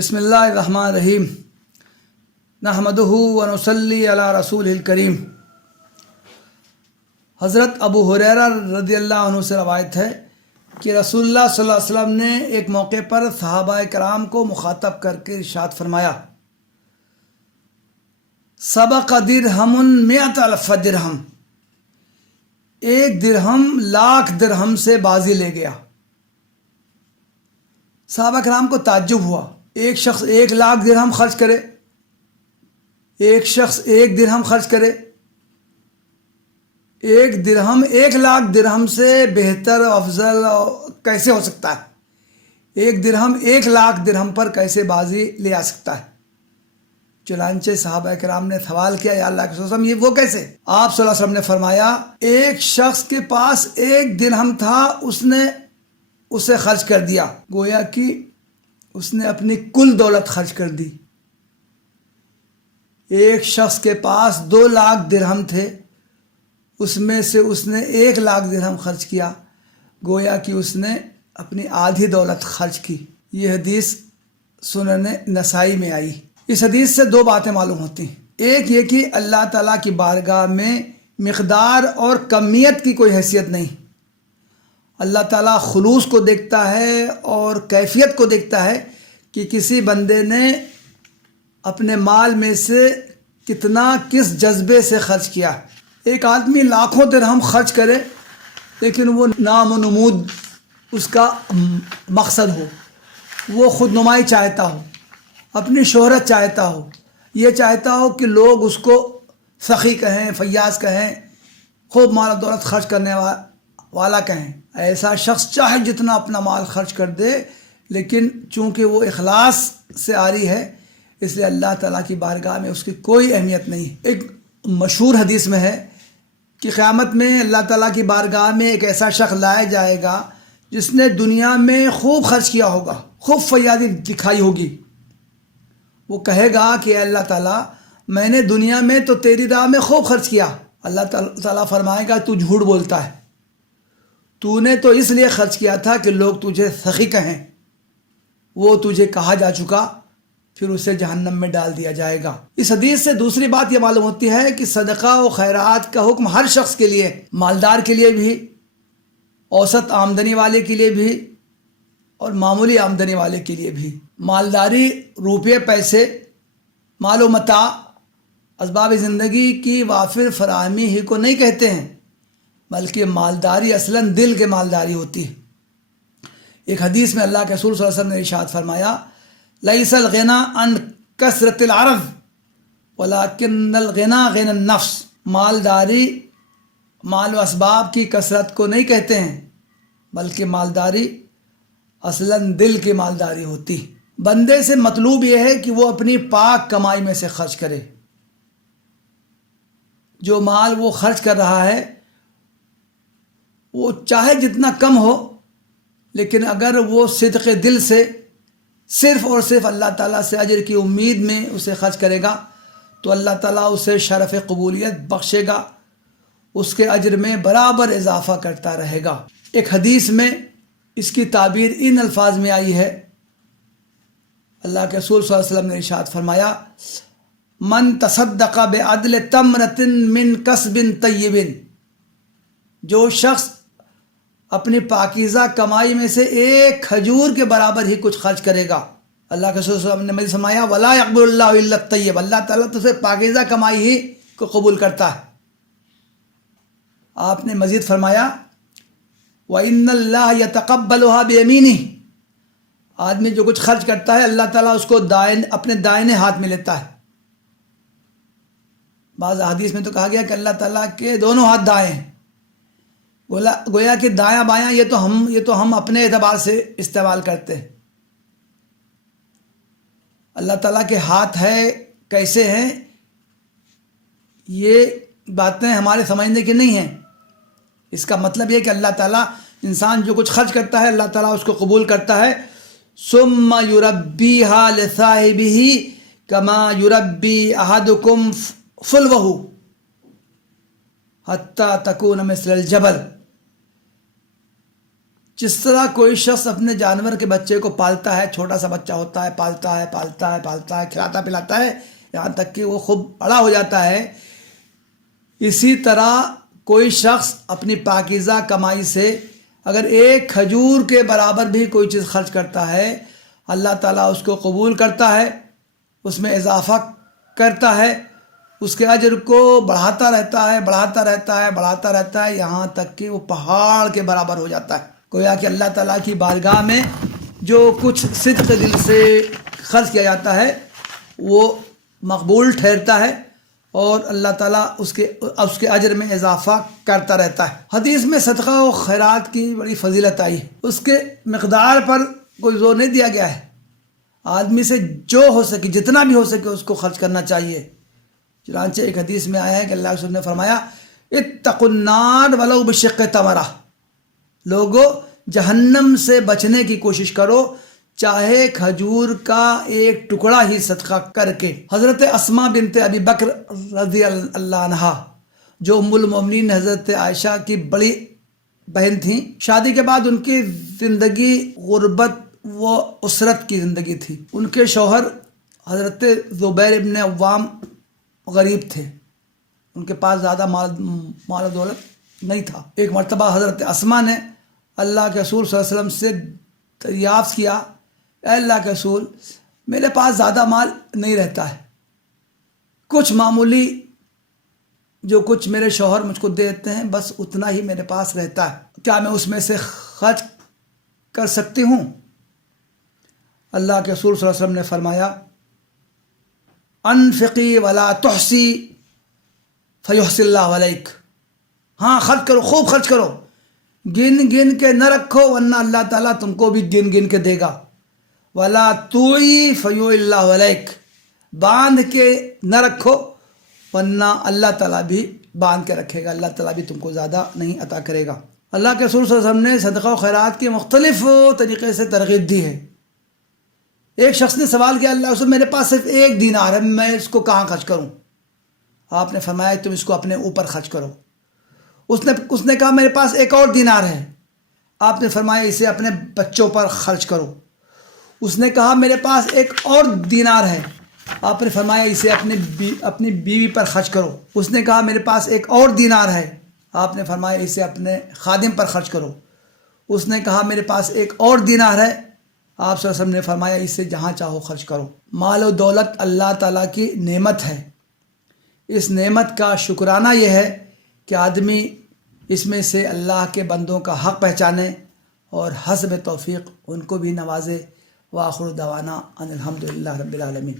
بسم اللہ الرحمن الرحیم نحمدہ ونصلی علی رسولہ الکریم۔ حضرت ابو ہریرہ رضی اللہ عنہ سے روایت ہے کہ رسول اللہ صلی اللہ علیہ وسلم نے ایک موقع پر صحابہ کرام کو مخاطب کر کے ارشاد فرمایا، سبق درہم مئۃ الف درہم، ایک درہم لاکھ درہم سے بازی لے گیا۔ صحابہ کرام کو تعجب ہوا، ایک شخص 1,00,000 درہم خرچ کرے، ایک شخص 1 درہم خرچ کرے، ایک درہم 1,00,000 درہم سے بہتر افضل کیسے ہو سکتا ہے؟ ایک درہم 1,00,000 درہم پر کیسے بازی لے آ سکتا ہے؟ چنانچہ صحابہ کرام نے سوال کیا، یا اللہ کے رسول، یہ وہ کیسے؟ آپ صلی اللہ علیہ وسلم نے فرمایا، ایک شخص کے پاس 1 درہم تھا، اس نے اسے خرچ کر دیا، گویا کہ اس نے اپنی کل دولت خرچ کر دی۔ ایک شخص کے پاس 2,00,000 درہم تھے، اس میں سے اس نے 1,00,000 درہم خرچ کیا، گویا کہ اس نے اپنی آدھی دولت خرچ کی۔ یہ حدیث سنن نسائی میں آئی۔ اس حدیث سے 2 باتیں معلوم ہوتی ہیں۔ ایک یہ کہ اللہ تعالیٰ کی بارگاہ میں مقدار اور کمیت کی کوئی حیثیت نہیں۔ اللہ تعالیٰ خلوص کو دیکھتا ہے اور کیفیت کو دیکھتا ہے کہ کسی بندے نے اپنے مال میں سے کتنا کس جذبے سے خرچ کیا۔ ایک آدمی لاکھوں درہم خرچ کرے لیکن وہ نام و نمود اس کا مقصد ہو، وہ خود نمائی چاہتا ہو، اپنی شہرت چاہتا ہو، یہ چاہتا ہو کہ لوگ اس کو سخی کہیں، فیاض کہیں، خوب مال و دولت خرچ کرنے والا کہیں۔ ایسا شخص چاہے جتنا اپنا مال خرچ کر دے، لیکن چونکہ وہ اخلاص سے عاری ہے، اس لیے اللہ تعالیٰ کی بارگاہ میں اس کی کوئی اہمیت نہیں۔ ایک مشہور حدیث میں ہے کہ قیامت میں اللہ تعالیٰ کی بارگاہ میں ایک ایسا شخص لایا جائے گا جس نے دنیا میں خوب خرچ کیا ہوگا، خوب فیاضی دکھائی ہوگی۔ وہ کہے گا کہ اے اللہ تعالیٰ، میں نے دنیا میں تو تیری راہ میں خوب خرچ کیا۔ اللہ تعالیٰ فرمائے گا، تو جھوٹ بولتا ہے، تو نے تو اس لیے خرچ کیا تھا کہ لوگ تجھے سخی کہیں، وہ تجھے کہا جا چکا، پھر اسے جہنم میں ڈال دیا جائے گا۔ اس حدیث سے دوسری بات یہ معلوم ہوتی ہے کہ صدقہ و خیرات کا حکم ہر شخص کے لیے، مالدار کے لیے بھی، اوسط آمدنی والے کے لیے بھی، اور معمولی آمدنی والے کے لیے بھی۔ مالداری روپے، پیسے، مال و متاع، اسباب زندگی کی وافر فراہمی ہی کو نہیں کہتے ہیں، بلکہ مالداری اصلاً دل کے مالداری ہوتی ہے۔ ایک حدیث میں اللہ کے رسول صلی اللہ علیہ وسلم نے ارشاد فرمایا، لیس الغنی عن کثرت العرض ولکن الغنی غنی النفس۔ مالداری مال و اسباب کی کثرت کو نہیں کہتے ہیں، بلکہ مالداری اصلاً دل کی مالداری ہوتی۔ بندے سے مطلوب یہ ہے کہ وہ اپنی پاک کمائی میں سے خرچ کرے۔ جو مال وہ خرچ کر رہا ہے وہ چاہے جتنا کم ہو، لیکن اگر وہ صدق دل سے صرف اور صرف اللہ تعالیٰ سے اجر کی امید میں اسے خرچ کرے گا تو اللہ تعالیٰ اسے شرف قبولیت بخشے گا، اس کے اجر میں برابر اضافہ کرتا رہے گا۔ ایک حدیث میں اس کی تعبیر ان الفاظ میں آئی ہے، اللہ کے رسول صلی اللہ علیہ وسلم نے ارشاد فرمایا، من تصدق بعدل تمرۃ من کسب طیب، جو شخص اپنی پاکیزہ کمائی میں سے ایک کھجور کے برابر ہی کچھ خرچ کرے گا، اللہ کے رسول صلی اللہ علیہ وسلم نے مزید فرمایا، ولا يقبل اللہ الا الطیب، اللہ تعالیٰ تو صرف پاکیزہ کمائی ہی کو قبول کرتا ہے۔ آپ نے مزید فرمایا، وَإِنَّ اللَّهَ يَتَقَبَّلُهَا بِيَمِينِهِ، آدمی جو کچھ خرچ کرتا ہے اللہ تعالیٰ اس کو اپنے دائیں ہاتھ میں لیتا ہے۔ بعض حدیث میں تو کہا گیا کہ اللہ تعالیٰ کے دونوں ہاتھ دائیں ہیں، گویا کہ دایاں بایاں یہ تو ہم اپنے اعتبار سے استعمال کرتے ہیں۔ اللہ تعالیٰ کے ہاتھ ہے کیسے ہیں، یہ باتیں ہمارے سمجھنے کی نہیں ہیں۔ اس کا مطلب یہ کہ اللہ تعالیٰ انسان جو کچھ خرچ کرتا ہے اللہ تعالیٰ اس کو قبول کرتا ہے، ثم یربیہا لصاحبہ کما یربی احدکم فلوہ حتی تکون مثل الجبل۔ جس طرح کوئی شخص اپنے جانور کے بچے کو پالتا ہے، چھوٹا سا بچہ ہوتا ہے، پالتا ہے، کھلاتا پلاتا ہے یہاں تک کہ وہ خوب بڑا ہو جاتا ہے، اسی طرح کوئی شخص اپنی پاکیزہ کمائی سے اگر ایک کھجور کے برابر بھی کوئی چیز خرچ کرتا ہے، اللہ تعالیٰ اس کو قبول کرتا ہے، اس میں اضافہ کرتا ہے، اس کے اجر کو بڑھاتا رہتا ہے یہاں تک کہ وہ پہاڑ کے برابر ہو جاتا ہے۔ گویا کہ اللہ تعالیٰ کی بارگاہ میں جو کچھ صدق دل سے خرچ کیا جاتا ہے وہ مقبول ٹھہرتا ہے اور اللہ تعالیٰ اس کے اجر میں اضافہ کرتا رہتا ہے۔ حدیث میں صدقہ و خیرات کی بڑی فضیلت آئی ہے، اس کے مقدار پر کوئی زور نہیں دیا گیا ہے، آدمی سے جو ہو سکے، جتنا بھی ہو سکے اس کو خرچ کرنا چاہیے۔ چنانچہ ایک حدیث میں آیا ہے کہ اللہ کے رسول نے فرمایا اتقوا النار ولو بشق تمرہ، لوگو جہنم سے بچنے کی کوشش کرو چاہے کھجور کا ایک ٹکڑا ہی صدقہ کر کے۔ حضرت اسماء بنت ابی بکر رضی اللہ عنہا جو ام المومنین حضرت عائشہ کی بڑی بہن تھیں، شادی کے بعد ان کی زندگی غربت و اسرت کی زندگی تھی۔ ان کے شوہر حضرت زبیر ابن عوام غریب تھے، ان کے پاس زیادہ مال و دولت نہیں تھا۔ ایک مرتبہ حضرت اسماء نے اللہ کے رسول صلی اللہ علیہ وسلم سے دریافت کیا، اے اللہ کے رسول میرے پاس زیادہ مال نہیں رہتا ہے، کچھ معمولی جو کچھ میرے شوہر مجھ کو دیتے ہیں بس اتنا ہی میرے پاس رہتا ہے، کیا میں اس میں سے خرچ کر سکتی ہوں؟ اللہ کے رسول صلی اللہ علیہ وسلم نے فرمایا انفقی ولا تحسی فیحصی اللہ علیک، ہاں خرچ کرو، خوب خرچ کرو، گن گن کے نہ رکھو ورنہ اللہ تعالیٰ تم کو بھی گن گن کے دے گا، ولا توئی فیوئی اللہ علیک، باندھ کے نہ رکھو ورنہ اللہ تعالیٰ بھی باندھ کے رکھے گا، اللہ تعالیٰ بھی تم کو زیادہ نہیں عطا کرے گا۔ اللہ کے رسول صلی اللہ علیہ وسلم نے صدقہ و خیرات کی مختلف طریقے سے ترغیب دی ہے۔ ایک شخص نے سوال کیا اللہ رسول میرے پاس صرف 1 دینار ہے، میں اس کو کہاں خرچ کروں؟ آپ نے فرمایا تم اس کو اپنے اوپر خرچ کرو۔ اس نے کہا میرے پاس 1 اور دینار ہے، آپ نے فرمایا اسے اپنے بچوں پر خرچ کرو۔ اس نے کہا میرے پاس 1 اور دینار ہے، آپ نے فرمایا اسے اپنی بیوی پر خرچ کرو۔ اس نے کہا میرے پاس 1 اور دینار ہے، آپ نے فرمایا اسے اپنے خادم پر خرچ کرو۔ اس نے کہا میرے پاس 1 اور دینار ہے، آپ صلی اللہ علیہ وسلم نے فرمایا اسے جہاں چاہو خرچ کرو۔ مال و دولت اللہ تعالیٰ کی نعمت ہے، اس نعمت کا شکرانہ یہ ہے کہ آدمی اس میں سے اللہ کے بندوں کا حق پہچانے اور حسب توفیق ان کو بھی نوازے۔ وآخر دعوانا ان الحمدللہ رب العالمین۔